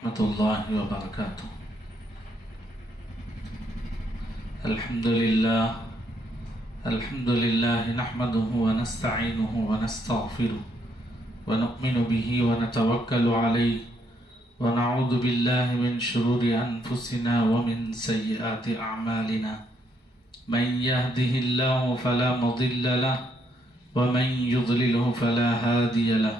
ورحمة الله وبركاته. الحمد لله نحمده ونستعينه ونستغفره ونؤمن به ونتوكل عليه ونعوذ بالله من شرور أنفسنا ومن سيئات أعمالنا. من يهده الله فلا مضل له ومن يضلله فلا هادي له،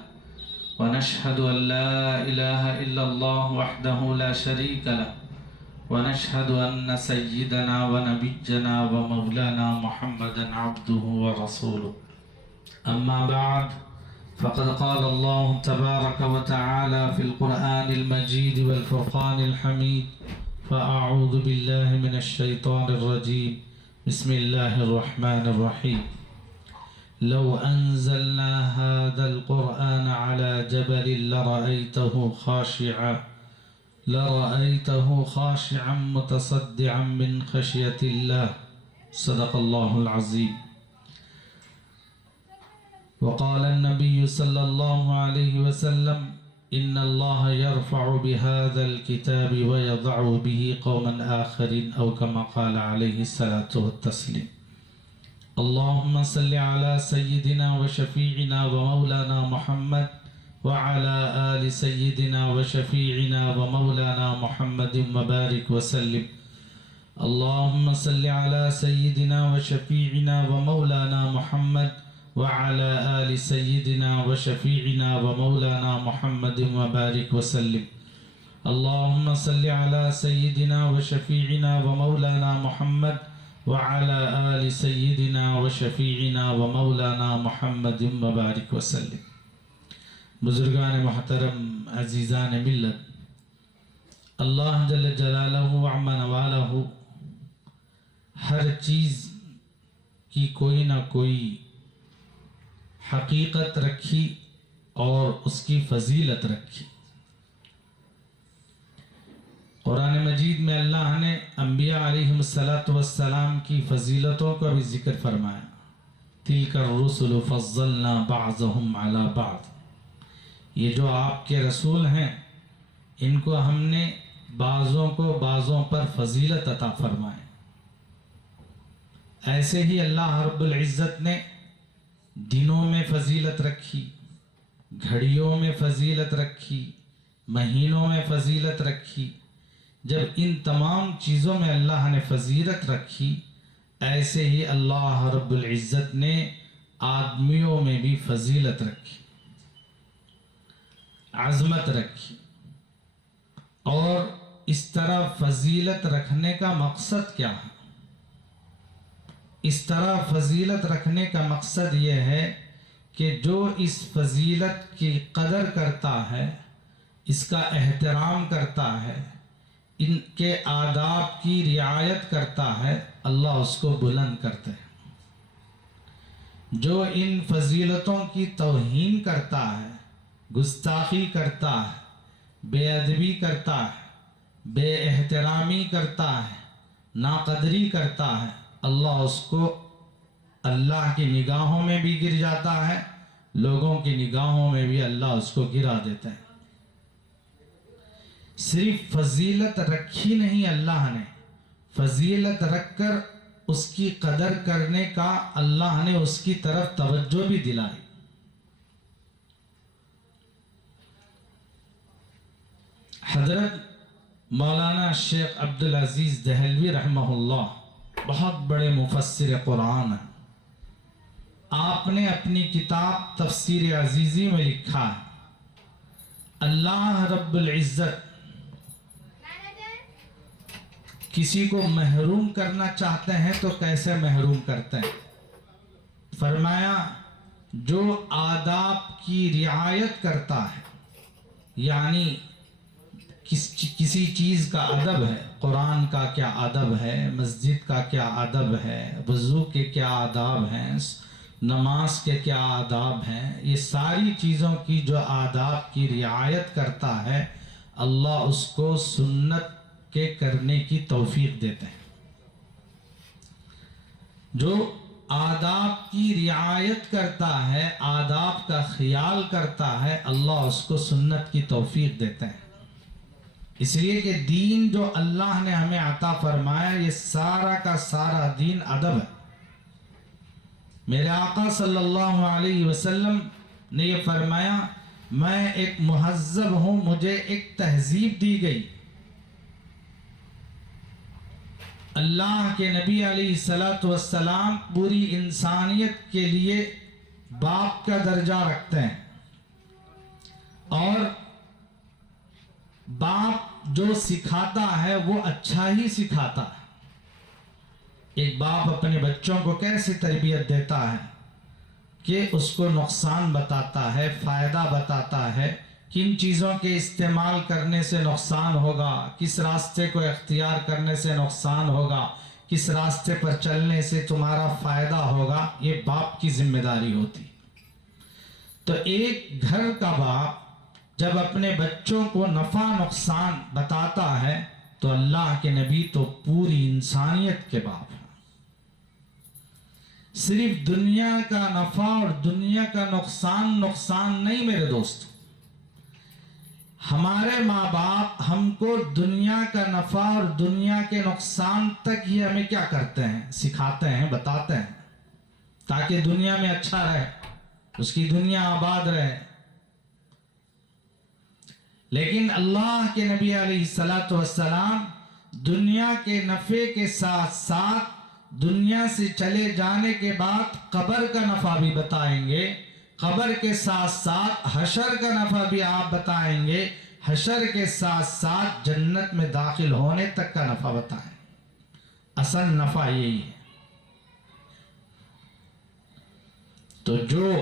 ونشهد أن لا إله إلا الله وحده لا شريك له، ونشهد أن سيدنا ونبينا ومولانا محمدا عبده ورسوله. أما بعد، فقد قال الله تبارك وتعالى في القرآن المجيد والفرقان الحميد: فأعوذ بالله من الشيطان الرجيم، بسم الله الرحمن الرحيم. لو أنزلنا هذا القرآن على جبل لرأيته خاشعا متصدعا من خشية الله. صدق الله العظيم. وقال النبي صلى الله عليه وسلم: إن الله يرفع بهذا الكتاب ويضع به قوما آخرين، أو كما قال عليه الصلاة والتسليم. اللهم صل على سيدنا وشفيعنا ومولانا محمد وعلى آل سيدنا وشفيعنا ومولانا محمد وبارك وسلم. اللهم صل على سيدنا وشفيعنا ومولانا محمد وعلى آل سيدنا وشفيعنا ومولانا محمد وبارك وسلم. اللهم صل على سيدنا وشفيعنا ومولانا محمد وعلى آل سيدنا وشفيعنا ومولانا محمد وبارك وسلم. بزرگان محترم، عزیزان ملت، اللہ جل جلالہ وعم نوالہ ہر چیز کی کوئی نہ کوئی حقیقت رکھی اور اس کی فضیلت رکھی. قرآن مجید میں اللہ نے انبیاء علیہم السلام کی فضیلتوں کا بھی ذکر فرمایا. تِلْكَ الرُّسُلُ فَضَّلْنَا بَعْضَهُمْ عَلَى بَعْضٍ. یہ جو آپ کے رسول ہیں، ان کو ہم نے بعضوں کو بعضوں پر فضیلت عطا فرمائے. ایسے ہی اللہ رب العزت نے دنوں میں فضیلت رکھی، گھڑیوں میں فضیلت رکھی، مہینوں میں فضیلت رکھی. جب ان تمام چیزوں میں اللہ نے فضیلت رکھی، ایسے ہی اللہ رب العزت نے آدمیوں میں بھی فضیلت رکھی، عظمت رکھی. اور اس طرح فضیلت رکھنے کا مقصد کیا ہے؟ اس طرح فضیلت رکھنے کا مقصد یہ ہے کہ جو اس فضیلت کی قدر کرتا ہے، اس کا احترام کرتا ہے، ان کے آداب کی رعایت کرتا ہے، اللہ اس کو بلند کرتا ہے. جو ان فضیلتوں کی توہین کرتا ہے، گستاخی کرتا ہے، بے ادبی کرتا ہے، بے احترامی کرتا ہے، ناقدری کرتا ہے، اللہ اس کو اللہ کی نگاہوں میں بھی گر جاتا ہے، لوگوں کی نگاہوں میں بھی اللہ اس کو گرا دیتا ہے. صرف فضیلت رکھی نہیں، اللہ نے فضیلت رکھ کر اس کی قدر کرنے کا اللہ نے اس کی طرف توجہ بھی دلائی. حضرت مولانا شیخ عبدالعزیز دہلوی رحمہ اللہ بہت بڑے مفسر قرآن ہیں. آپ نے اپنی کتاب تفسیر عزیزی میں لکھا ہے: اللہ رب العزت کسی کو محروم کرنا چاہتے ہیں تو کیسے محروم کرتے ہیں؟ فرمایا جو آداب کی رعایت کرتا ہے، یعنی کسی چیز کا ادب ہے، قرآن کا کیا ادب ہے، مسجد کا کیا ادب ہے، وضو کے کیا آداب ہیں، نماز کے کیا آداب ہیں، یہ ساری چیزوں کی جو آداب کی رعایت کرتا ہے، اللہ اس کو سنت کے کرنے کی توفیق دیتے ہیں. جو آداب کی رعایت کرتا ہے، آداب کا خیال کرتا ہے، اللہ اس کو سنت کی توفیق دیتے ہیں. اس لیے کہ دین جو اللہ نے ہمیں عطا فرمایا یہ سارا کا سارا دین ادب ہے. میرے آقا صلی اللہ علیہ وسلم نے یہ فرمایا میں ایک مہذب ہوں, مجھے ایک تہذیب دی گئی. اللہ کے نبی علیہ الصلوۃ والسلام پوری انسانیت کے لیے باپ کا درجہ رکھتے ہیں, اور باپ جو سکھاتا ہے وہ اچھا ہی سکھاتا ہے. ایک باپ اپنے بچوں کو کیسی تربیت دیتا ہے کہ اس کو نقصان بتاتا ہے, فائدہ بتاتا ہے, کن چیزوں کے استعمال کرنے سے نقصان ہوگا, کس راستے کو اختیار کرنے سے نقصان ہوگا, کس راستے پر چلنے سے تمہارا فائدہ ہوگا. یہ باپ کی ذمہ داری ہوتی. تو ایک گھر کا باپ جب اپنے بچوں کو نفع نقصان بتاتا ہے تو اللہ کے نبی تو پوری انسانیت کے باپ ہیں. صرف دنیا کا نفع اور دنیا کا نقصان نہیں میرے دوست. ہمارے ماں باپ ہم کو دنیا کا نفع اور دنیا کے نقصان تک ہی ہمیں کیا کرتے ہیں, سکھاتے ہیں, بتاتے ہیں, تاکہ دنیا میں اچھا رہے, اس کی دنیا آباد رہے. لیکن اللہ کے نبی علیہ الصلوۃ والسلام دنیا کے نفع کے ساتھ ساتھ دنیا سے چلے جانے کے بعد قبر کا نفع بھی بتائیں گے, قبر کے ساتھ ساتھ حشر کا نفع بھی آپ بتائیں گے, حشر کے ساتھ ساتھ جنت میں داخل ہونے تک کا نفع بتائیں. اصل نفع یہی ہے. تو جو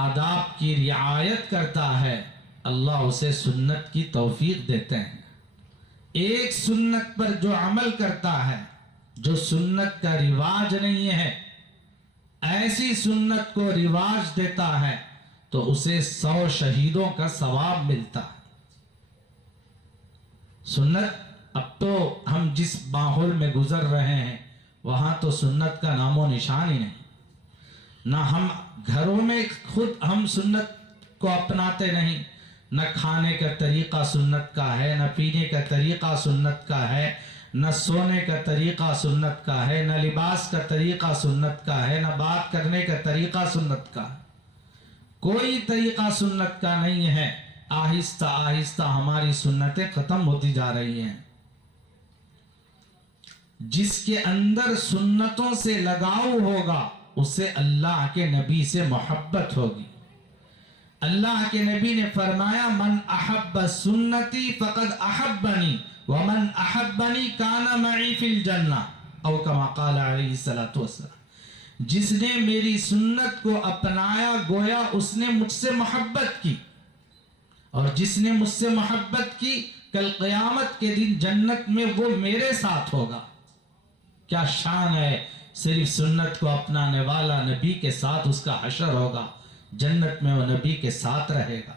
آداب کی رعایت کرتا ہے اللہ اسے سنت کی توفیق دیتے ہیں. ایک سنت پر جو عمل کرتا ہے, جو سنت کا رواج نہیں ہے, ایسی سنت کو رواج دیتا ہے تو اسے 100 شہیدوں کا ثواب ملتا ہے. سنت اب تو ہم جس ماحول میں گزر رہے ہیں وہاں تو سنت کا نام و نشان ہی نہیں. نہ ہم گھروں میں خود ہم سنت کو اپناتے نہیں, نہ کھانے کا طریقہ سنت کا ہے, نہ پینے کا طریقہ سنت کا ہے, نہ سونے کا طریقہ سنت کا ہے, نہ لباس کا طریقہ سنت کا ہے, نہ بات کرنے کا طریقہ سنت کا. کوئی طریقہ سنت کا نہیں ہے. آہستہ آہستہ ہماری سنتیں ختم ہوتی جا رہی ہیں. جس کے اندر سنتوں سے لگاؤ ہوگا اسے اللہ کے نبی سے محبت ہوگی. اللہ کے نبی نے فرمایا من احب سنتی فقد احبنی ومن احبنی کان معی فی الجنہ او کما قال علیہ الصلوۃ والسلام. جس نے میری سنت کو اپنایا گویا اس نے مجھ سے محبت کی, اور جس نے مجھ سے محبت کی کل قیامت کے دن جنت میں وہ میرے ساتھ ہوگا. کیا شان ہے, صرف سنت کو اپنانے والا نبی کے ساتھ اس کا حشر ہوگا, جنت میں وہ نبی کے ساتھ رہے گا.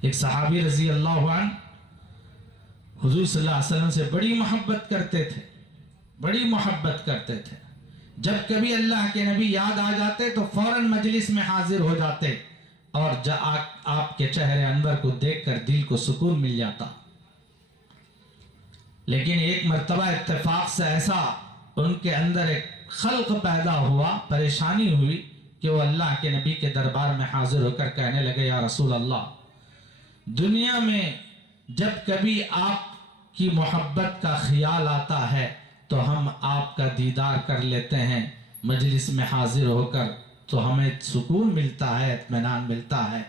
ایک صحابی رضی اللہ عنہ حضور صلی اللہ علیہ وسلم سے بڑی محبت کرتے تھے, بڑی محبت کرتے تھے. جب کبھی اللہ کے نبی یاد آ جاتے تو فوراً مجلس میں حاضر ہو جاتے, اور آپ کے چہرے انور کو دیکھ کر دل کو سکون مل جاتا. لیکن ایک مرتبہ اتفاق سے ایسا ان کے اندر ایک خلق پیدا ہوا, پریشانی ہوئی کہ وہ اللہ کے نبی کے دربار میں حاضر ہو کر کہنے لگے یا رسول اللہ, دنیا میں جب کبھی آپ کی محبت کا خیال آتا ہے تو ہم آپ کا دیدار کر لیتے ہیں مجلس میں حاضر ہو کر, تو ہمیں سکون ملتا ہے, اطمینان ملتا ہے.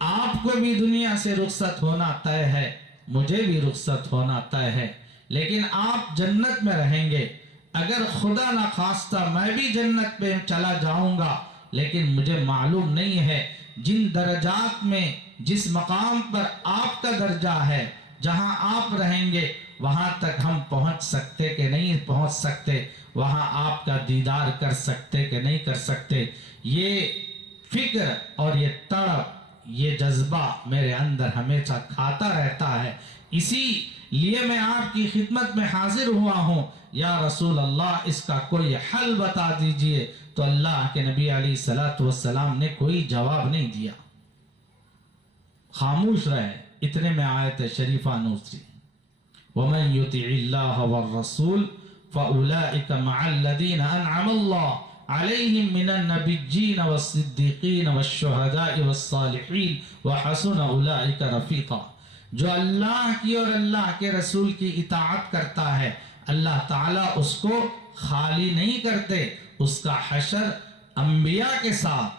آپ کو بھی دنیا سے رخصت ہونا طے ہے, مجھے بھی رخصت ہونا طے ہے, لیکن آپ جنت میں رہیں گے. اگر خدا نہ خواستہ میں بھی جنت پہ چلا جاؤں گا, لیکن مجھے معلوم نہیں ہے جن درجات میں جس مقام پر آپ کا درجہ ہے جہاں آپ رہیں گے وہاں تک ہم پہنچ سکتے کہ نہیں پہنچ سکتے, وہاں آپ کا دیدار کر سکتے کہ نہیں کر سکتے. یہ فکر اور یہ تڑپ, یہ جذبہ میرے اندر ہمیشہ کھاتا رہتا ہے. اسی لیے میں آپ کی خدمت میں حاضر ہوا ہوں. یا رسول اللہ اس کا کوئی حل بتا دیجئے. تو اللہ کے نبی علیہ الصلوۃ والسلام نے کوئی جواب نہیں دیا, خاموش رہے. اتنے میں آیت شریفہ نوزی وَمَن يُطِعِ اللَّهَ وَالرَّسُولَ فَأُولَئِكَ مَعَ الَّذِينَ أَنْعَمَ اللَّهُ عَلَيْهِمْ مِنَ النَّبِيِّينَ وَالصِّدِّيقِينَ وَالشُّهَدَاءِ وَالصَّالِحِينَ وَحَسُنَ أُولَئِكَ رَفِيقًا. جو اللہ کی اور اللہ کے رسول کی اطاعت کرتا ہے اللہ تعالیٰ اس کو خالی نہیں کرتے. اس کا حشر انبیاء کے ساتھ،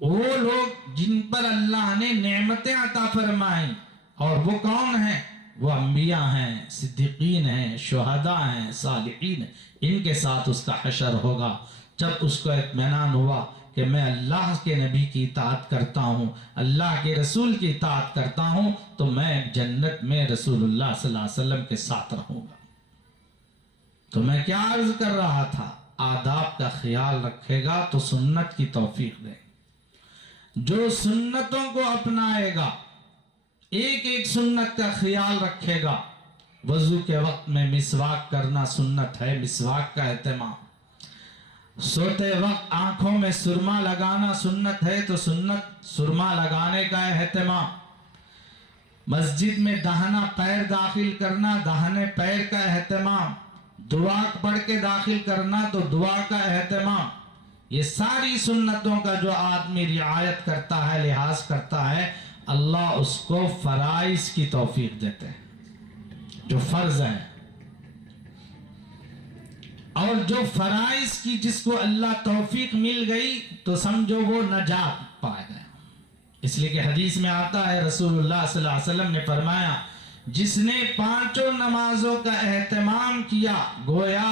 وہ لوگ جن پر اللہ نے نعمتیں عطا فرمائیں. اور وہ کون ہیں؟ وہ انبیاء ہیں، صدیقین ہیں، شہداء ہیں، صالحین ہیں. ان کے ساتھ اس کا حشر ہوگا. جب اس کو اطمینان ہوا کہ میں اللہ کے نبی کی اطاعت کرتا ہوں، اللہ کے رسول کی اطاعت کرتا ہوں، تو میں جنت میں رسول اللہ صلی اللہ علیہ وسلم کے ساتھ رہوں گا. تو میں کیا عرض کر رہا تھا؟ آداب کا خیال رکھے گا تو سنت کی توفیق دے. جو سنتوں کو اپنائے گا، ایک ایک سنت کا خیال رکھے گا. وضو کے وقت میں مسواک کرنا سنت ہے، مسواک کا اہتمام. سوتے وقت آنکھوں میں سرما لگانا سنت ہے، تو سنت سرما لگانے کا اہتمام. مسجد میں داہنا پیر داخل کرنا، داہنے پیر کا اہتمام. دعا پڑھ کے داخل کرنا تو دعا کا اہتمام. یہ ساری سنتوں کا جو آدمی رعایت کرتا ہے، لحاظ کرتا ہے، اللہ اس کو فرائض کی توفیق دیتے ہیں، جو فرض ہے. اور جو فرائض کی جس کو اللہ توفیق مل گئی تو سمجھو وہ نجات پا گیا. اس لیے کہ حدیث میں آتا ہے، رسول اللہ صلی اللہ علیہ وسلم نے فرمایا، جس نے پانچوں نمازوں کا اہتمام کیا گویا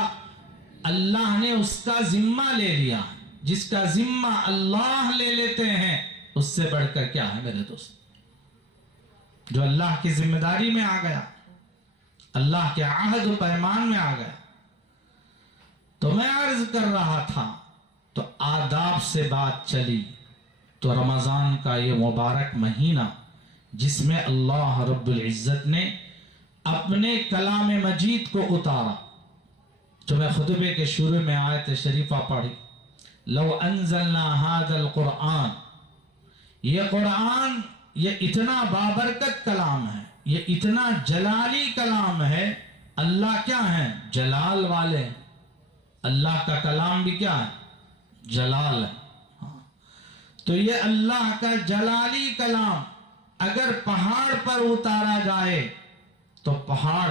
اللہ نے اس کا ذمہ لے لیا. جس کا ذمہ اللہ لے لیتے ہیں اس سے بڑھ کر کیا ہے میرے دوست؟ جو اللہ کی ذمہ داری میں آ گیا، اللہ کے عہد و پیمان میں آ گیا. تو میں عرض کر رہا تھا، تو آداب سے بات چلی تو رمضان کا یہ مبارک مہینہ جس میں اللہ رب العزت نے اپنے کلام مجید کو اتارا، جو میں خطبے کے شروع میں آیت شریفہ پڑھی، لو انزلنا هذا القرآن، یہ قرآن یہ اتنا بابرکت کلام ہے، یہ اتنا جلالی کلام ہے. اللہ کیا ہے؟ جلال والے. اللہ کا کلام بھی کیا ہے؟ جلال ہے. تو یہ اللہ کا جلالی کلام اگر پہاڑ پر اتارا جائے تو پہاڑ،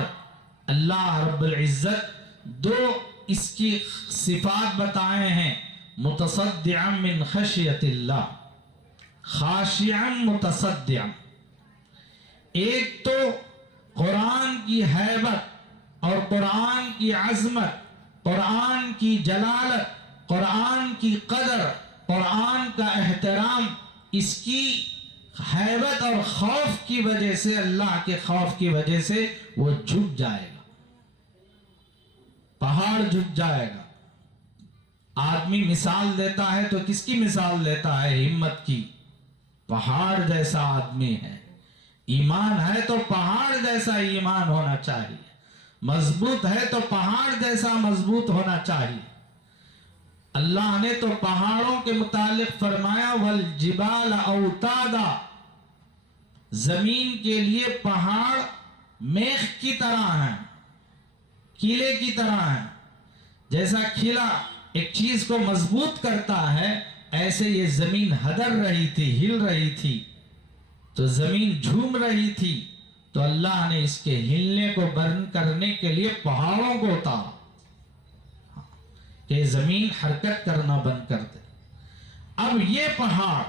اللہ رب العزت دو اس کی صفات بتائے ہیں، متصدعا من خشیت اللہ، خاشعا متصدعا. ایک تو قرآن کی ہیبت اور قرآن کی عظمت، قرآن کی جلالت، قرآن کی قدر، قرآن کا احترام، اس کی ہیبت اور خوف کی وجہ سے، اللہ کے خوف کی وجہ سے وہ جھک جائے گا، پہاڑ جھک جائے گا. آدمی مثال دیتا ہے تو کس کی مثال دیتا ہے؟ ہمت کی. پہاڑ جیسا آدمی ہے. ایمان ہے تو پہاڑ جیسا ایمان ہونا چاہیے. مضبوط ہے تو پہاڑ جیسا مضبوط ہونا چاہیے. اللہ نے تو پہاڑوں کے متعلق فرمایا والجبال اوتادا، زمین کے لیے پہاڑ میخ کی طرح ہیں، کیلے کی طرح ہیں. جیسا کھیلا ایک چیز کو مضبوط کرتا ہے، ایسے یہ زمین ہدر رہی تھی، ہل رہی تھی، تو زمین جھوم رہی تھی، تو اللہ نے اس کے ہلنے کو بند کرنے کے لیے پہاڑوں کو اتارا کہ زمین حرکت کرنا بند کر دے. اب یہ پہاڑ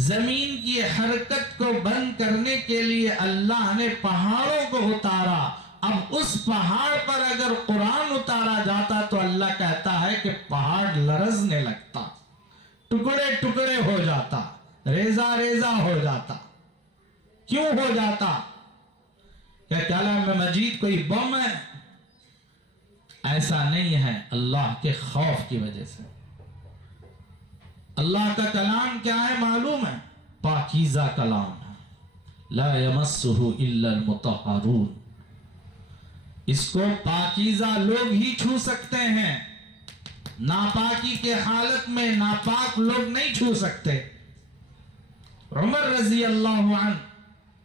زمین کی حرکت کو بند کرنے کے لیے اللہ نے پہاڑوں کو اتارا. اب اس پہاڑ پر اگر قرآن اتارا جاتا تو اللہ کہتا ہے کہ پہاڑ لرزنے لگتا، ٹکڑے ٹکڑے ہو جاتا، ریزہ ریزہ ہو جاتا. کیوں ہو جاتا؟ کہ کلام مجید کوئی بم ہے؟ ایسا نہیں ہے، اللہ کے خوف کی وجہ سے. اللہ کا کلام کیا ہے معلوم ہے؟ پاکیزہ کلام ہے. لا یمسہ الا المطہرون، اس کو پاکیزہ لوگ ہی چھو سکتے ہیں، ناپاکی کے حالت میں ناپاک لوگ نہیں چھو سکتے. عمر رضی اللہ عنہ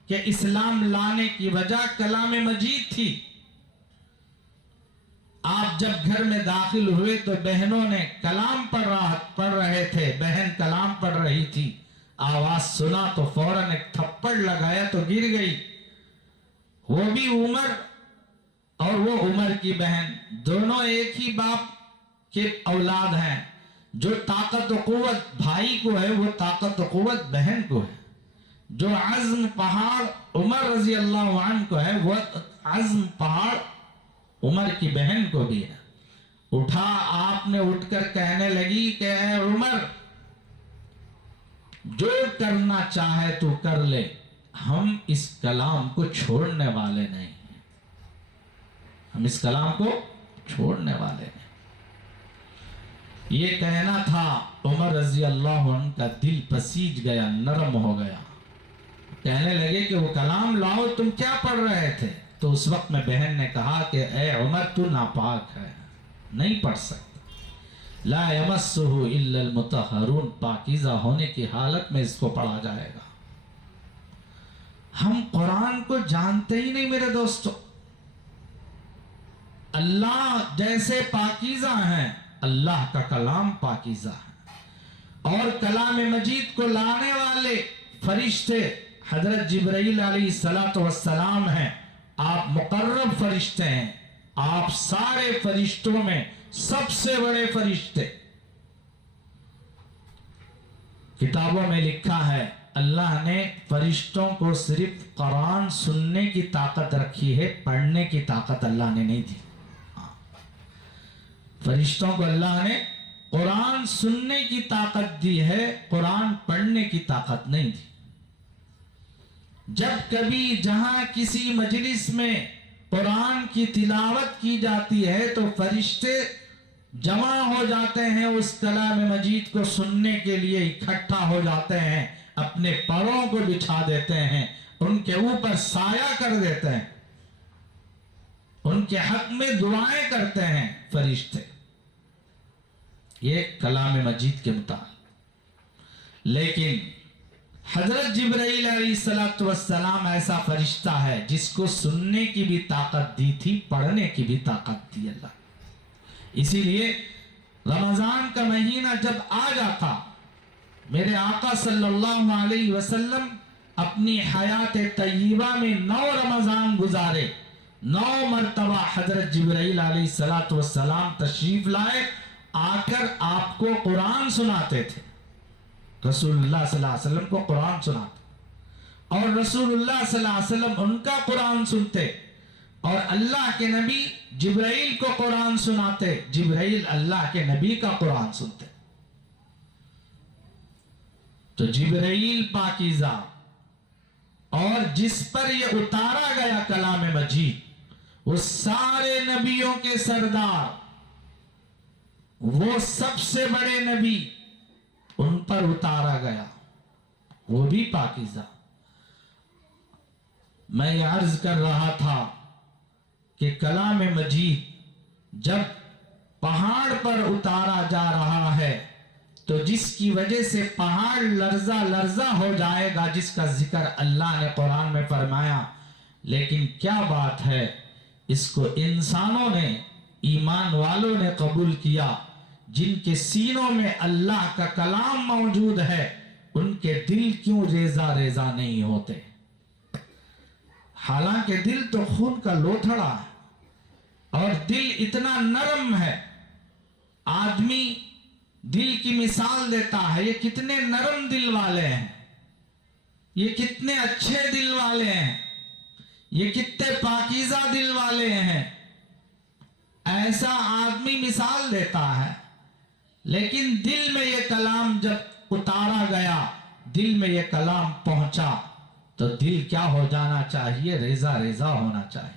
کہ اسلام لانے کی وجہ کلام مجید تھی۔ آپ جب گھر میں داخل ہوئے تو بہنوں نے کلام پڑھ رہے تھے، بہن کلام پڑھ رہی تھی، آواز سنا تو فوراً ایک تھپڑ لگایا تو گر گئی۔ وہ بھی عمر اور وہ عمر کی بہن، دونوں ایک ہی باپ کے اولاد ہیں۔ جو طاقت و قوت بھائی کو ہے وہ طاقت و قوت بہن کو ہے۔ جو عزم پہاڑ عمر رضی اللہ عنہ کو ہے وہ عزم پہاڑ عمر کی بہن کو بھی ہے۔ اٹھا، آپ نے اٹھ کر کہنے لگی کہ اے عمر، جو کرنا چاہے تو کر لے، ہم اس کلام کو چھوڑنے والے نہیں ہیں، ہم اس کلام کو چھوڑنے والے نہیں۔ یہ کہنا تھا، عمر رضی اللہ عنہ کا دل پسیج گیا، نرم ہو گیا۔ کہنے لگے کہ وہ کلام لاؤ، تم کیا پڑھ رہے تھے؟ تو اس وقت میں بہن نے کہا کہ اے عمر، تو ناپاک ہے، نہیں پڑھ سکتا۔ لا یمسہ الا المطہرون، پاکیزہ ہونے کی حالت میں اس کو پڑھا جائے گا۔ ہم قرآن کو جانتے ہی نہیں میرے دوستو۔ اللہ جیسے پاکیزہ ہیں، اللہ کا کلام پاکیزہ ہے، اور کلام مجید کو لانے والے فرشتے حضرت جبرائیل علیہ السلام ہیں۔ آپ مقرب فرشتے ہیں، آپ سارے فرشتوں میں سب سے بڑے فرشتے۔ کتابوں میں لکھا ہے اللہ نے فرشتوں کو صرف قرآن سننے کی طاقت رکھی ہے، پڑھنے کی طاقت اللہ نے نہیں دی۔ فرشتوں کو اللہ نے قرآن سننے کی طاقت دی ہے، قرآن پڑھنے کی طاقت نہیں دی۔ جب کبھی جہاں کسی مجلس میں قرآن کی تلاوت کی جاتی ہے تو فرشتے جمع ہو جاتے ہیں، اس کلام مجید کو سننے کے لیے اکٹھا ہو جاتے ہیں، اپنے پروں کو بچھا دیتے ہیں، ان کے اوپر سایہ کر دیتے ہیں، ان کے حق میں دعائیں کرتے ہیں فرشتے، یہ کلام مجید کے مطابق۔ لیکن حضرت جبرائیل علیہ السلام ایسا فرشتہ ہے جس کو سننے کی بھی طاقت دی تھی، پڑھنے کی بھی طاقت دی اللہ۔ اسی لیے رمضان کا مہینہ جب آ جاتا، میرے آقا صلی اللہ علیہ وسلم اپنی حیات طیبہ میں 9 رمضان گزارے، 9 مرتبہ حضرت جبرائیل علیہ السلام تشریف لائے، آ کر آپ کو قرآن سناتے تھے۔ رسول اللہ صلی اللہ علیہ وسلم کو قرآن سناتے اور رسول اللہ صلی اللہ علیہ وسلم ان کا قرآن سنتے، اور اللہ کے نبی جبرائیل کو قرآن سناتے، جبرائیل اللہ کے نبی کا قرآن سنتے۔ تو جبرائیل پاکیزہ، اور جس پر یہ اتارا گیا کلام مجید، وہ سارے نبیوں کے سردار، وہ سب سے بڑے نبی، ان پر اتارا گیا، وہ بھی پاکیزہ۔ میں یہ عرض کر رہا تھا کہ کلام مجید جب پہاڑ پر اتارا جا رہا ہے تو جس کی وجہ سے پہاڑ لرزہ لرزہ ہو جائے گا، جس کا ذکر اللہ نے قرآن میں فرمایا، لیکن کیا بات ہے، اس کو انسانوں نے، ایمان والوں نے قبول کیا۔ جن کے سینوں میں اللہ کا کلام موجود ہے، ان کے دل کیوں ریزہ ریزہ نہیں ہوتے؟ حالانکہ دل تو خون کا لوتھڑا ہے، اور دل اتنا نرم ہے۔ آدمی دل کی مثال دیتا ہے، یہ کتنے نرم دل والے ہیں، یہ کتنے اچھے دل والے ہیں، یہ کتنے پاکیزہ دل والے ہیں، ایسا آدمی مثال دیتا ہے۔ لیکن دل میں یہ کلام جب اتارا گیا، دل میں یہ کلام پہنچا، تو دل کیا ہو جانا چاہیے؟ ریزہ ریزہ ہونا چاہیے۔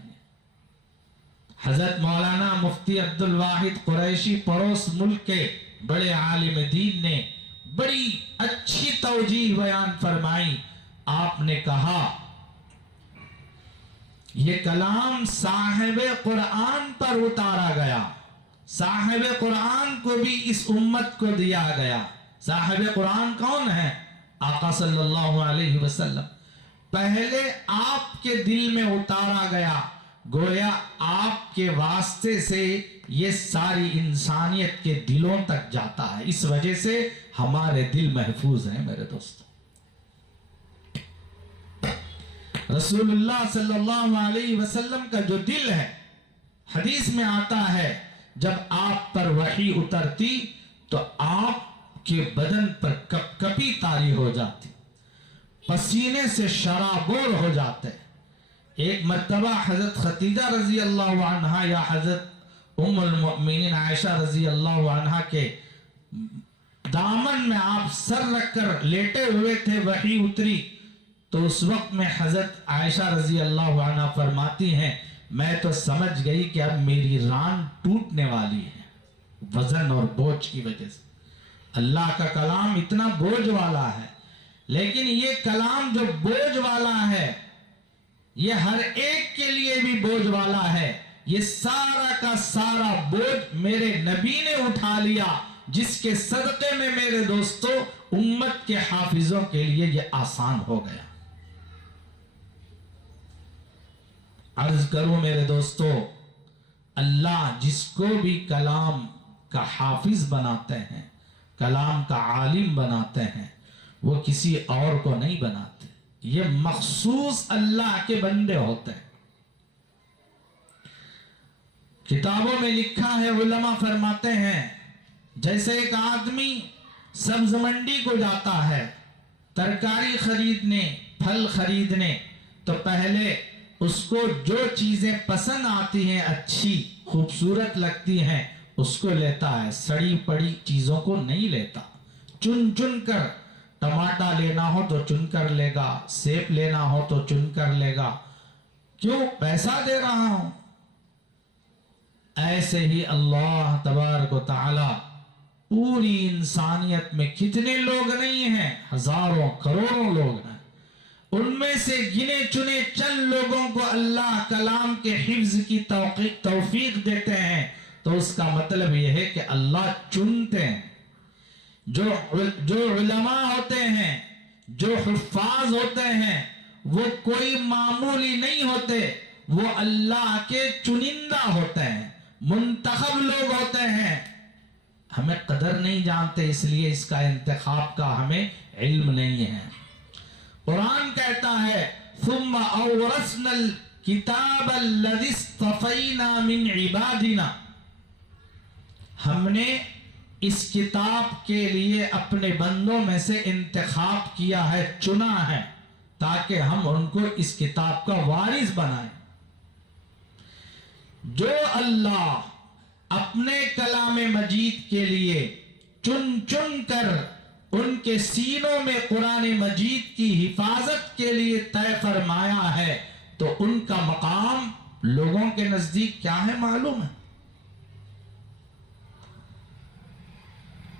حضرت مولانا مفتی عبدالواحد قریشی پڑوس ملک کے بڑے عالم دین نے بڑی اچھی توجیہ بیان فرمائی۔ آپ نے کہا یہ کلام صاحب قرآن پر اتارا گیا، صاحب قرآن کو بھی اس امت کو دیا گیا۔ صاحب قرآن کون ہے؟ آقا صلی اللہ علیہ وسلم۔ پہلے آپ کے دل میں اتارا گیا، گویا آپ کے واسطے سے یہ ساری انسانیت کے دلوں تک جاتا ہے، اس وجہ سے ہمارے دل محفوظ ہیں میرے دوستو۔ رسول اللہ صلی اللہ علیہ وسلم کا جو دل ہے، حدیث میں آتا ہے جب آپ پر وحی اترتی تو آپ کے بدن پر کپ کپی طاری ہو جاتی، پسینے سے شرابور ہو جاتے۔ ایک مرتبہ حضرت خدیجہ رضی اللہ عنہا یا حضرت ام المؤمنین عائشہ رضی اللہ عنہا کے دامن میں آپ سر رکھ کر لیٹے ہوئے تھے، وحی اتری تو اس وقت میں حضرت عائشہ رضی اللہ عنہ فرماتی ہیں میں تو سمجھ گئی کہ اب میری ران ٹوٹنے والی ہے، وزن اور بوجھ کی وجہ سے۔ اللہ کا کلام اتنا بوجھ والا ہے، لیکن یہ کلام جو بوجھ والا ہے یہ ہر ایک کے لیے بھی بوجھ والا ہے۔ یہ سارا کا سارا بوجھ میرے نبی نے اٹھا لیا، جس کے صدقے میں میرے دوستو امت کے حافظوں کے لیے یہ آسان ہو گیا۔ عرض کروں میرے دوستو، اللہ جس کو بھی کلام کا حافظ بناتے ہیں، کلام کا عالم بناتے ہیں، وہ کسی اور کو نہیں بناتے، یہ مخصوص اللہ کے بندے ہوتے ہیں۔ کتابوں میں لکھا ہے، علماء فرماتے ہیں جیسے ایک آدمی سبز منڈی کو جاتا ہے ترکاری خریدنے، پھل خریدنے، تو پہلے اس کو جو چیزیں پسند آتی ہیں، اچھی خوبصورت لگتی ہیں، اس کو لیتا ہے، سڑی پڑی چیزوں کو نہیں لیتا۔ چن چن کر ٹماٹر لینا ہو تو چن کر لے گا، سیب لینا ہو تو چن کر لے گا، کیوں؟ پیسہ دے رہا ہوں۔ ایسے ہی اللہ تبارک و تعالی پوری انسانیت میں کتنے لوگ نہیں ہیں، ہزاروں کروڑوں لوگ ہیں، ان میں سے گنے چنے چند لوگوں کو اللہ کلام کے حفظ کی توفیق دیتے ہیں، تو اس کا مطلب یہ ہے کہ اللہ چنتے ہیں۔ جو علماء ہوتے ہیں، جو حفاظ ہوتے ہیں، وہ کوئی معمولی نہیں ہوتے، وہ اللہ کے چنندہ ہوتے ہیں، منتخب لوگ ہوتے ہیں۔ ہمیں قدر نہیں جانتے، اس لیے اس کا انتخاب کا ہمیں علم نہیں ہے۔ قرآن کہتا ہے ثم اورثنا الکتاب الذی اصطفینا من عبادنا، ہم نے اس کتاب کے لیے اپنے بندوں میں سے انتخاب کیا ہے، چنا ہے، تاکہ ہم ان کو اس کتاب کا وارث بنائیں۔ جو اللہ اپنے کلام مجید کے لیے چن چن کر ان کے سینوں میں قرآن مجید کی حفاظت کے لیے طے فرمایا ہے، تو ان کا مقام لوگوں کے نزدیک کیا ہے معلوم ہے؟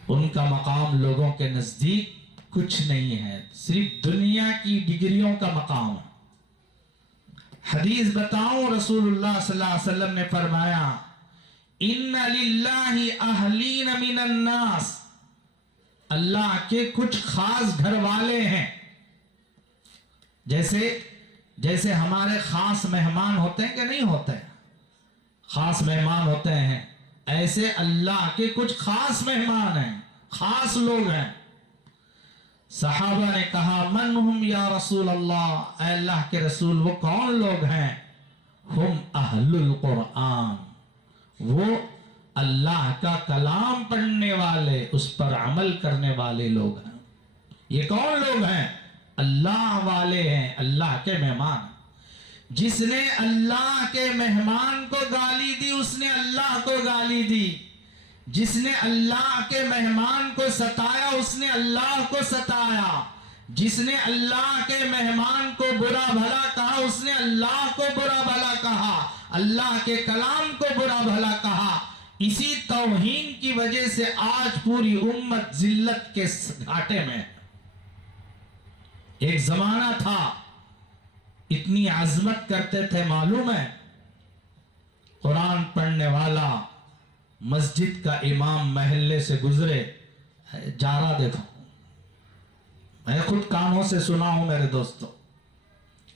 ان کا مقام لوگوں کے نزدیک کچھ نہیں ہے، صرف دنیا کی ڈگریوں کا مقام ہے۔ حدیث بتاؤں، رسول اللہ صلی اللہ علیہ وسلم نے فرمایا ان للہ اہلین من الناس، اللہ کے کچھ خاص گھر والے ہیں، جیسے ہمارے خاص مہمان ہوتے ہیں کہ نہیں ہوتے، خاص مہمان ہوتے ہیں، ایسے اللہ کے کچھ خاص مہمان ہیں، خاص لوگ ہیں۔ صحابہ نے کہا من ہم یا رسول اللہ، اے اللہ کے رسول وہ کون لوگ ہیں؟ ہم اہل القرآن، وہ اللہ کا کلام پڑھنے والے، اس پر عمل کرنے والے لوگ ہیں۔ یہ کون لوگ ہیں؟ اللہ والے ہیں، اللہ کے مہمان۔ جس نے اللہ کے مہمان کو گالی دی اس نے اللہ کو گالی دی، جس نے اللہ کے مہمان کو ستایا اس نے اللہ کو ستایا، جس نے اللہ کے مہمان کو برا بھلا کہا اس نے اللہ کو برا بھلا کہا، اللہ کے کلام کو برا بھلا کہا۔ اسی توہین کی وجہ سے آج پوری امت ذلت کے گھاٹے میں۔ ایک زمانہ تھا اتنی عظمت کرتے تھے، معلوم ہے، قرآن پڑھنے والا مسجد کا امام محلے سے گزرے، جا رہا دیکھو، میں خود کانوں سے سنا ہوں میرے دوستو،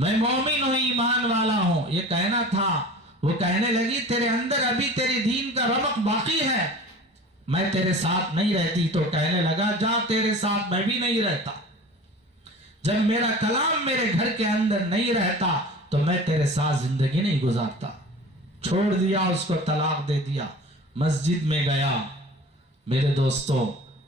میں مومن ہوں ایمان والا ہوں یہ کہنا تھا، وہ کہنے لگی تیرے اندر ابھی تیرے دین کا رمق باقی ہے، میں تیرے ساتھ نہیں رہتی۔ تو کہنے لگا جا تیرے ساتھ میں بھی نہیں رہتا، جب میرا کلام میرے گھر کے اندر نہیں رہتا تو میں تیرے ساتھ زندگی نہیں گزارتا۔ چھوڑ دیا اس کو، طلاق دے دیا، مسجد میں گیا۔ میرے دوستو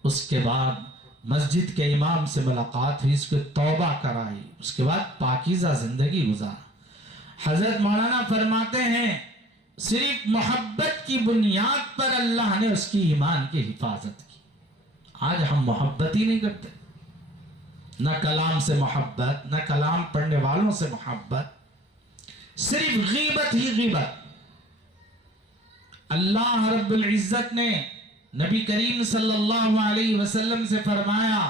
اس کے بعد مسجد کے امام سے ملاقات ہوئی، اس کو توبہ کرائی، اس کے بعد پاکیزہ زندگی گزارا۔ حضرت مولانا فرماتے ہیں صرف محبت کی بنیاد پر اللہ نے اس کی ایمان کی حفاظت کی۔ آج ہم محبت ہی نہیں کرتے، نہ کلام سے محبت، نہ کلام پڑھنے والوں سے محبت، صرف غیبت ہی غیبت۔ اللہ رب العزت نے نبی کریم صلی اللہ علیہ وسلم سے فرمایا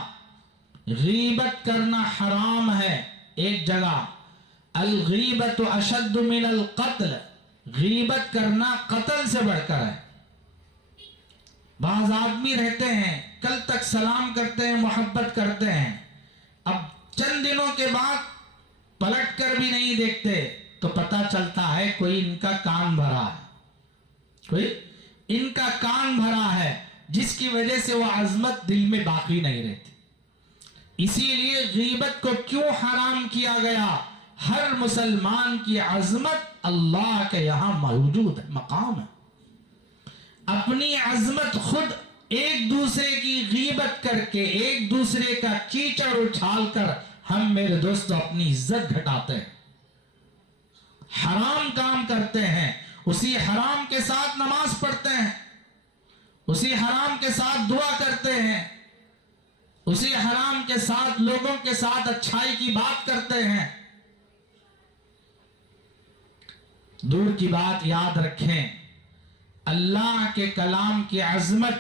غیبت کرنا حرام ہے۔ ایک جگہ الغیبت اشد من القتل، غیبت کرنا قتل سے بڑھ کر ہے۔ بعض آدمی رہتے ہیں کل تک سلام کرتے ہیں، محبت کرتے ہیں، اب چند دنوں کے بعد پلٹ کر بھی نہیں دیکھتے تو پتہ چلتا ہے کوئی ان کا کان بھرا ہے، کوئی ان کا کان بھرا ہے، جس کی وجہ سے وہ عظمت دل میں باقی نہیں رہتی۔ اسی لیے غیبت کو کیوں حرام کیا گیا؟ ہر مسلمان کی عظمت اللہ کے یہاں موجود ہے، مقام ہے۔ اپنی عظمت خود ایک دوسرے کی غیبت کر کے، ایک دوسرے کا کیچڑ اچھال کر ہم میرے دوستو اپنی عزت گھٹاتے ہیں، حرام کام کرتے ہیں، اسی حرام کے ساتھ نماز پڑھتے ہیں، اسی حرام کے ساتھ دعا کرتے ہیں، اسی حرام کے ساتھ لوگوں کے ساتھ اچھائی کی بات کرتے ہیں۔ دور کی بات یاد رکھیں، اللہ کے کلام کی عظمت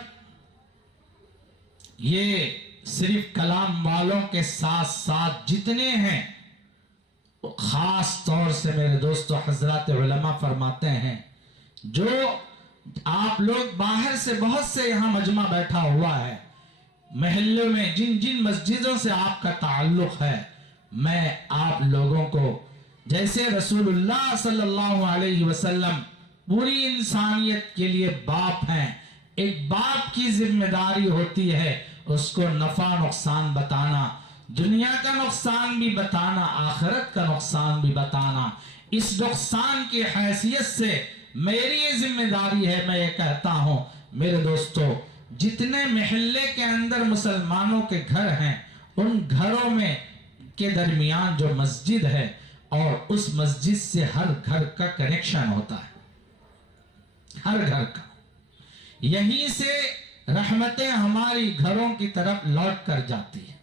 یہ صرف کلام والوں کے ساتھ ساتھ جتنے ہیں، خاص طور سے میرے دوستو حضرات علماء فرماتے ہیں جو آپ لوگ باہر سے بہت سے یہاں مجمع بیٹھا ہوا ہے، محلوں میں جن جن مسجدوں سے آپ کا تعلق ہے، میں آپ لوگوں کو جیسے رسول اللہ صلی اللہ علیہ وسلم پوری انسانیت کے لیے باپ ہیں، ایک باپ کی ذمہ داری ہوتی ہے اس کو نفع نقصان بتانا، دنیا کا نقصان بھی بتانا، آخرت کا نقصان بھی بتانا۔ اس نقصان کی حیثیت سے میری یہ ذمہ داری ہے، میں یہ کہتا ہوں میرے دوستو جتنے محلے کے اندر مسلمانوں کے گھر ہیں، ان گھروں میں کے درمیان جو مسجد ہے اور اس مسجد سے ہر گھر کا کنیکشن ہوتا ہے، ہر گھر کا، یہیں سے رحمتیں ہماری گھروں کی طرف لوٹ کر جاتی ہیں،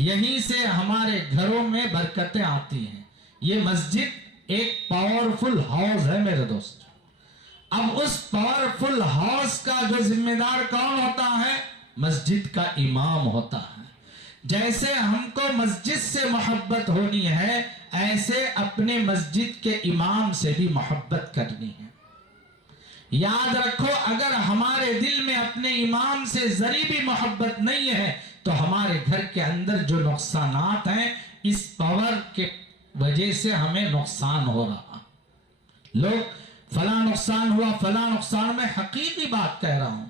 یہیں سے ہمارے گھروں میں برکتیں آتی ہیں۔ یہ مسجد ایک پاورفل ہاؤس ہے میرے دوست۔ اب اس پاورفل ہاؤس کا جو ذمہ دار کون ہوتا ہے؟ مسجد کا امام ہوتا ہے۔ جیسے ہم کو مسجد سے محبت ہونی ہے، ایسے اپنے مسجد کے امام سے بھی محبت کرنی ہے۔ یاد رکھو اگر ہمارے دل میں اپنے امام سے ذری بھی محبت نہیں ہے تو ہمارے گھر کے اندر جو نقصانات ہیں اس پاور کے وجہ سے ہمیں نقصان ہو رہا۔ لوگ فلاں نقصان ہوا، فلاں نقصان، میں حقیقی بات کہہ رہا ہوں،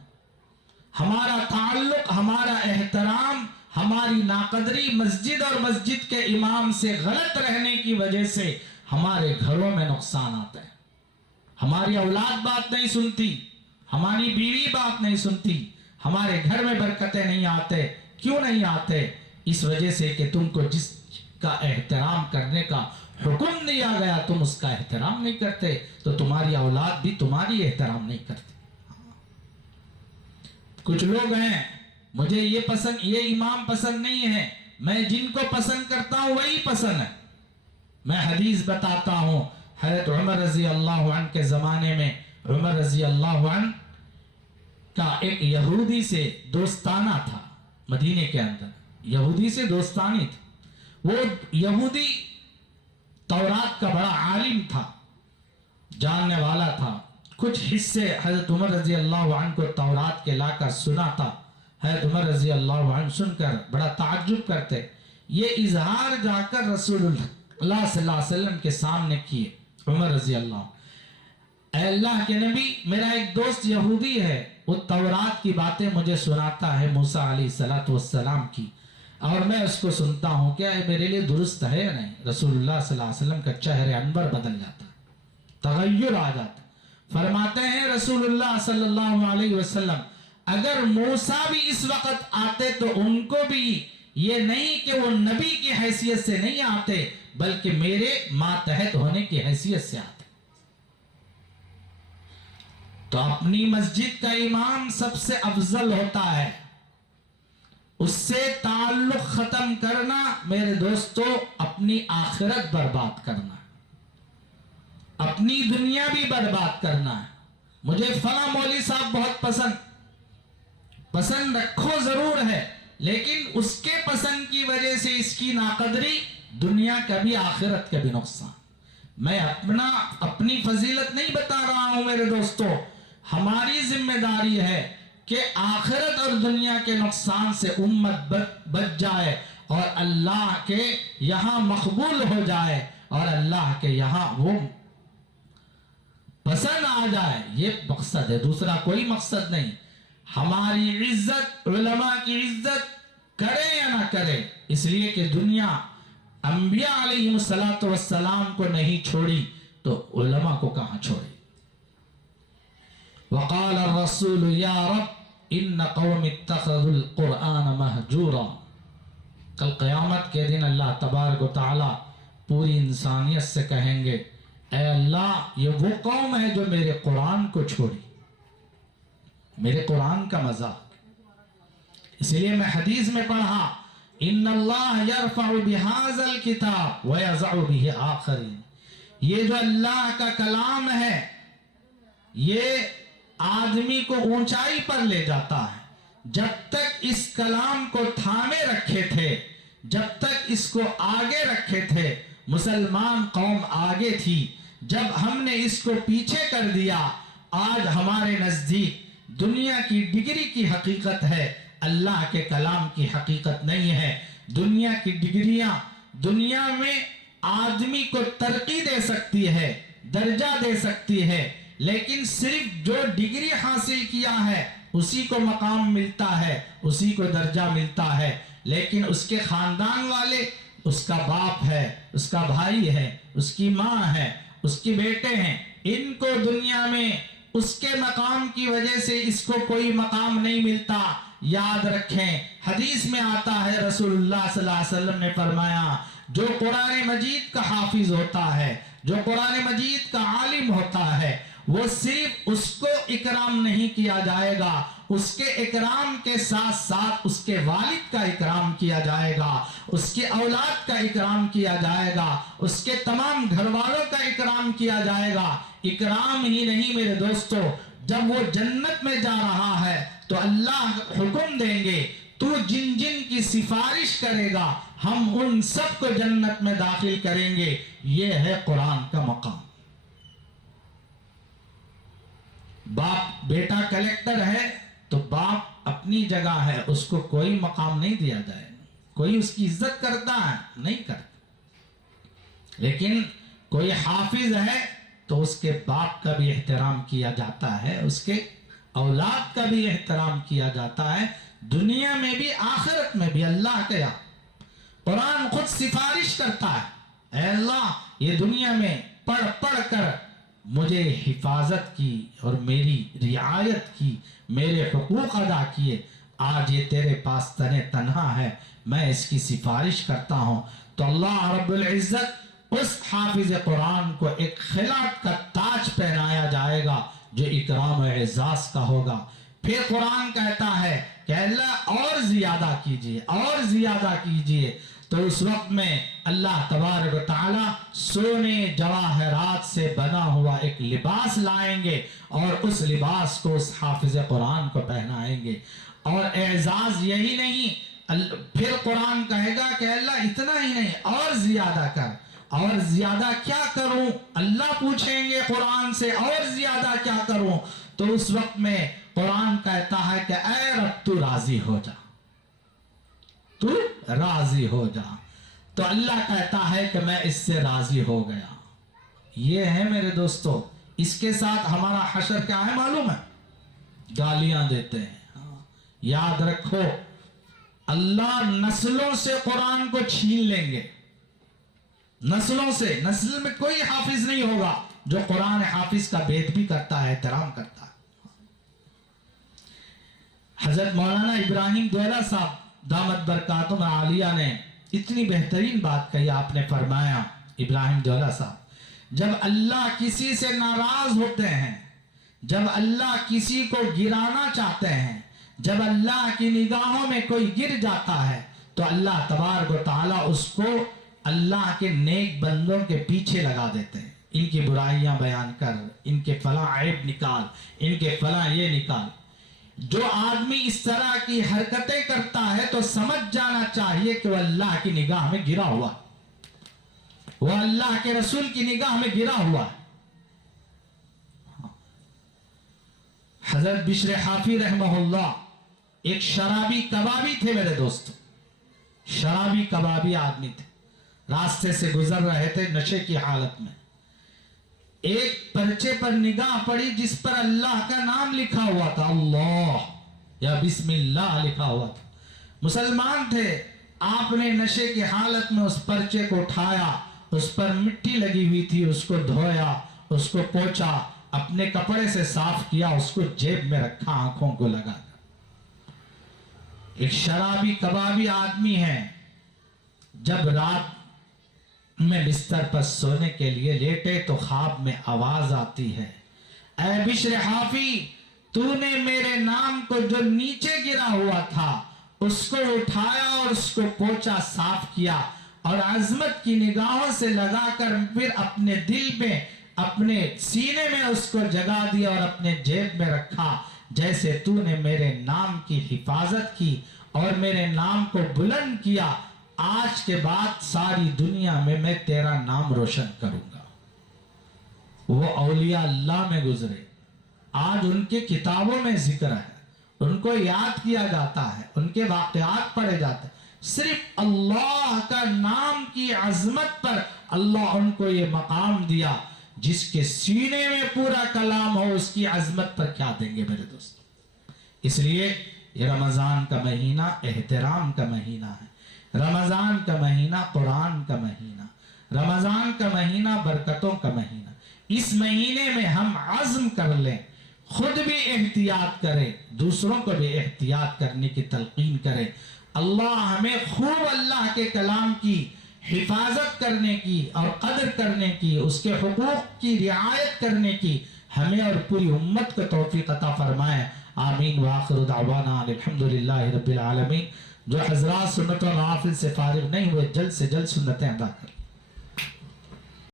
ہمارا تعلق، ہمارا احترام، ہماری ناقدری مسجد اور مسجد کے امام سے غلط رہنے کی وجہ سے ہمارے گھروں میں نقصان آتا ہے۔ ہماری اولاد بات نہیں سنتی، ہماری بیوی بات نہیں سنتی، ہمارے گھر میں برکتیں نہیں آتے۔ کیوں نہیں آتے؟ اس وجہ سے کہ تم کو جس کا احترام کرنے کا حکم دیا گیا تم اس کا احترام نہیں کرتے، تو تمہاری اولاد بھی تمہاری احترام نہیں کرتی۔ کچھ لوگ ہیں مجھے یہ پسند، یہ امام پسند نہیں ہے، میں جن کو پسند کرتا ہوں وہی پسند ہے۔ میں حدیث بتاتا ہوں، حضرت عمر رضی اللہ عنہ کے زمانے میں عمر رضی اللہ عنہ کا ایک یہودی سے دوستانہ تھا، مدینے کے اندر یہودی سے دوستانی تھی۔ وہ یہودی تورات کا بڑا عالم تھا، جاننے والا تھا۔ کچھ حصے حضرت عمر رضی اللہ عنہ کو تورات کے لا کر سنا تھا۔ حضرت عمر رضی اللہ عنہ سن کر بڑا تعجب کرتے، یہ اظہار جا کر اللہ صلی اللہ علیہ وسلم کے سامنے کیے. عمر رضی اللہ، اے اللہ کے نبی، میرا ایک دوست یہودی ہے، وہ تورات کی باتیں مجھے سناتا ہے موسیٰ علیہ السلام کی، اور میں اس کو سنتا ہوں، کیا یہ میرے لیے درست ہے یا نہیں؟ رسول اللہ صلی اللہ علیہ وسلم کا چہرہ انور بدل جاتا، تغیر آ جاتا. فرماتے ہیں رسول اللہ صلی اللہ علیہ وسلم، اگر موسیٰ بھی اس وقت آتے تو ان کو بھی یہ نہیں کہ وہ نبی کی حیثیت سے نہیں آتے، بلکہ میرے ماتحت ہونے کی حیثیت سے آتے. تو اپنی مسجد کا امام سب سے افضل ہوتا ہے، اس سے تعلق ختم کرنا میرے دوستو اپنی آخرت برباد کرنا، اپنی دنیا بھی برباد کرنا ہے. مجھے فلاں مولوی صاحب بہت پسند رکھو ضرور ہے، لیکن اس کے پسند کی وجہ سے اس کی ناقدری، دنیا کا بھی آخرت کا بھی نقصان. میں اپنی فضیلت نہیں بتا رہا ہوں میرے دوستو، ہماری ذمہ داری ہے کہ آخرت اور دنیا کے نقصان سے امت بچ جائے اور اللہ کے یہاں مقبول ہو جائے اور اللہ کے یہاں وہ پسند آ جائے. یہ مقصد ہے، دوسرا کوئی مقصد نہیں. ہماری عزت، علماء کی عزت کرے یا نہ کرے، اس لیے کہ دنیا انبیاء علیہ السلام کو نہیں چھوڑی تو علماء کو کہاں چھوڑی. وقال الرسول یا رب ان قوم اتخذوا القرآن مہجورا. کل قیامت کے دن اللہ تبارک و تعالی پوری انسانیت سے کہیں گے، اے اللہ یہ وہ قوم ہے جو میرے قرآن کو چھوڑی، میرے قرآن کا مذاق. اس لیے میں حدیث میں پڑھا، ان اللہ یرفع بہذا الکتاب ویضع بہ آخرین. یہ جو اللہ کا کلام ہے یہ آدمی کو اونچائی پر لے جاتا ہے. جب تک اس کلام کو تھامے رکھے تھے، جب تک اس کو آگے رکھے تھے، مسلمان قوم آگے تھی. جب ہم نے اس کو پیچھے کر دیا، آج ہمارے نزدیک دنیا کی ڈگری کی حقیقت ہے، اللہ کے کلام کی حقیقت نہیں ہے. دنیا کی ڈگریاں دنیا میں آدمی کو ترقی دے سکتی ہے، درجہ دے سکتی ہے، لیکن صرف جو ڈگری حاصل کیا ہے اسی کو مقام ملتا ہے، اسی کو درجہ ملتا ہے. لیکن اس کے خاندان والے، اس کا باپ ہے، اس کا بھائی ہے، اس کی ماں ہے، اس کی بیٹے ہیں، ان کو دنیا میں اس کے مقام کی وجہ سے اس کو کوئی مقام نہیں ملتا. یاد رکھیں، حدیث میں آتا ہے، رسول اللہ صلی اللہ علیہ وسلم نے فرمایا، جو قرآن مجید کا حافظ ہوتا ہے، جو قرآن مجید کا عالم ہوتا ہے، وہ صرف اس کو اکرام نہیں کیا جائے گا، اس کے اکرام کے ساتھ ساتھ اس کے والد کا اکرام کیا جائے گا، اس کے اولاد کا اکرام کیا جائے گا، اس کے تمام گھر والوں کا اکرام کیا جائے گا. اکرام ہی نہیں میرے دوستو، جب وہ جنت میں جا رہا ہے تو اللہ حکم دیں گے، تو جن جن کی سفارش کرے گا ہم ان سب کو جنت میں داخل کریں گے. یہ ہے قرآن کا مقام. باپ، بیٹا کلیکٹر ہے تو باپ اپنی جگہ ہے، اس کو کوئی مقام نہیں دیا جائے. کوئی اس کی عزت کرتا ہے؟ نہیں کرتا. لیکن کوئی حافظ ہے تو اس کے باپ کا بھی احترام کیا جاتا ہے، اس کے اولاد کا بھی احترام کیا جاتا ہے، دنیا میں بھی آخرت میں بھی. اللہ کا قرآن خود سفارش کرتا ہے، اے اللہ یہ دنیا میں پڑھ پڑھ کر مجھے حفاظت کی اور میری رعایت کی، میرے حقوق ادا کیے، آج یہ تیرے پاس تنہا ہے، میں اس کی سفارش کرتا ہوں. تو اللہ رب العزت اس حافظ قرآن کو ایک خلعت کا تاج پہنایا جائے گا جو اکرام و اعزاز کا ہوگا. پھر قرآن کہتا ہے کہ اللہ اور زیادہ کیجئے، اور زیادہ کیجئے. تو اس وقت میں اللہ تبارک و تعالی سونے جواہرات سے بنا ہوا ایک لباس لائیں گے اور اس لباس کو اس حافظ قرآن کو پہنائیں گے. اور اعزاز یہی نہیں، پھر قرآن کہے گا کہ اللہ اتنا ہی نہیں، اور زیادہ کر. اور زیادہ کیا کروں؟ اللہ پوچھیں گے قرآن سے، اور زیادہ کیا کروں؟ تو اس وقت میں قرآن کہتا ہے کہ اے رب تو راضی ہو جا، تو راضی ہو جا. تو اللہ کہتا ہے کہ میں اس سے راضی ہو گیا. یہ ہے میرے دوستو. اس کے ساتھ ہمارا حشر کیا ہے معلوم ہے؟ گالیاں دیتے ہیں. یاد رکھو اللہ نسلوں سے قرآن کو چھین لیں گے. نسلوں سے. نسل میں کوئی حافظ نہیں ہوگا جو قرآن حافظ کا بیعت بھی کرتا ہے, احترام کرتا ہے. حضرت مولانا ابراہیم دولہ صاحب دامت برکاتہم عالیہ نے اتنی بہترین بات کہی. آپ نے فرمایا ابراہیم دولہ صاحب, جب اللہ کسی سے ناراض ہوتے ہیں, جب اللہ کسی کو گرانا چاہتے ہیں, جب اللہ کی نگاہوں میں کوئی گر جاتا ہے, تو اللہ تبارک و تعالی اس کو اللہ کے نیک بندوں کے پیچھے لگا دیتے ہیں. ان کی برائیاں بیان کر, ان کے فلاں عیب نکال, ان کے فلاں یہ نکال. جو آدمی اس طرح کی حرکتیں کرتا ہے تو سمجھ جانا چاہیے کہ وہ اللہ کی نگاہ میں گرا ہوا, وہ اللہ کے رسول کی نگاہ میں گرا ہوا. حضرت بشر حافی رحمہ اللہ ایک شرابی کبابی تھے میرے دوست. شرابی کبابی آدمی تھے, راستے سے گزر رہے تھے نشے کی حالت میں. ایک پرچے پر نگاہ پڑی جس پر اللہ کا نام لکھا ہوا تھا, اللہ یا بسم اللہ لکھا ہوا تھا. مسلمان تھے. آپ نے نشے کی حالت میں اس پرچے کو اٹھایا, اس پر مٹی لگی ہوئی تھی, اس کو دھویا, اس کو پوچھا, اپنے کپڑے سے صاف کیا, اس کو جیب میں رکھا آنکھوں کو لگا کر. ایک شرابی کبابی آدمی ہے. جب رات میں بستر پر سونے کے لیے لیٹے تو خواب میں آواز آتی ہے, اے بشر حافی, تو نے میرے نام کو جو نیچے گرا ہوا تھا اس کو اٹھایا اور اس کو پوچھا, صاف کیا, اور عظمت کی نگاہوں سے لگا کر پھر اپنے دل میں, اپنے سینے میں اس کو جگا دیا اور اپنے جیب میں رکھا. جیسے تو نے میرے نام کی حفاظت کی اور میرے نام کو بلند کیا, آج کے بعد ساری دنیا میں تیرا نام روشن کروں گا. وہ اولیاء اللہ میں گزرے, آج ان کے کتابوں میں ذکر ہے, ان کو یاد کیا جاتا ہے, ان کے واقعات پڑھے جاتے ہیں. صرف اللہ کا نام کی عظمت پر اللہ ان کو یہ مقام دیا. جس کے سینے میں پورا کلام ہو اس کی عظمت پر کیا دیں گے میرے دوست. اس لیے یہ رمضان کا مہینہ احترام کا مہینہ ہے. رمضان کا مہینہ قرآن کا مہینہ, رمضان کا مہینہ برکتوں کا مہینہ. اس مہینے میں ہم عزم کر لیں, خود بھی احتیاط کریں, دوسروں کو بھی احتیاط کرنے کی تلقین کریں. اللہ ہمیں خوب اللہ کے کلام کی حفاظت کرنے کی اور قدر کرنے کی, اس کے حقوق کی رعایت کرنے کی ہمیں اور پوری امت کو توفیق عطا فرمائے. آمین. وآخر دعوانا الحمدللہ رب العالمین. جو حضرات سنت و نوافل سے فارغ نہیں ہوئے جلد سے جلد سنتیں ادا کریں.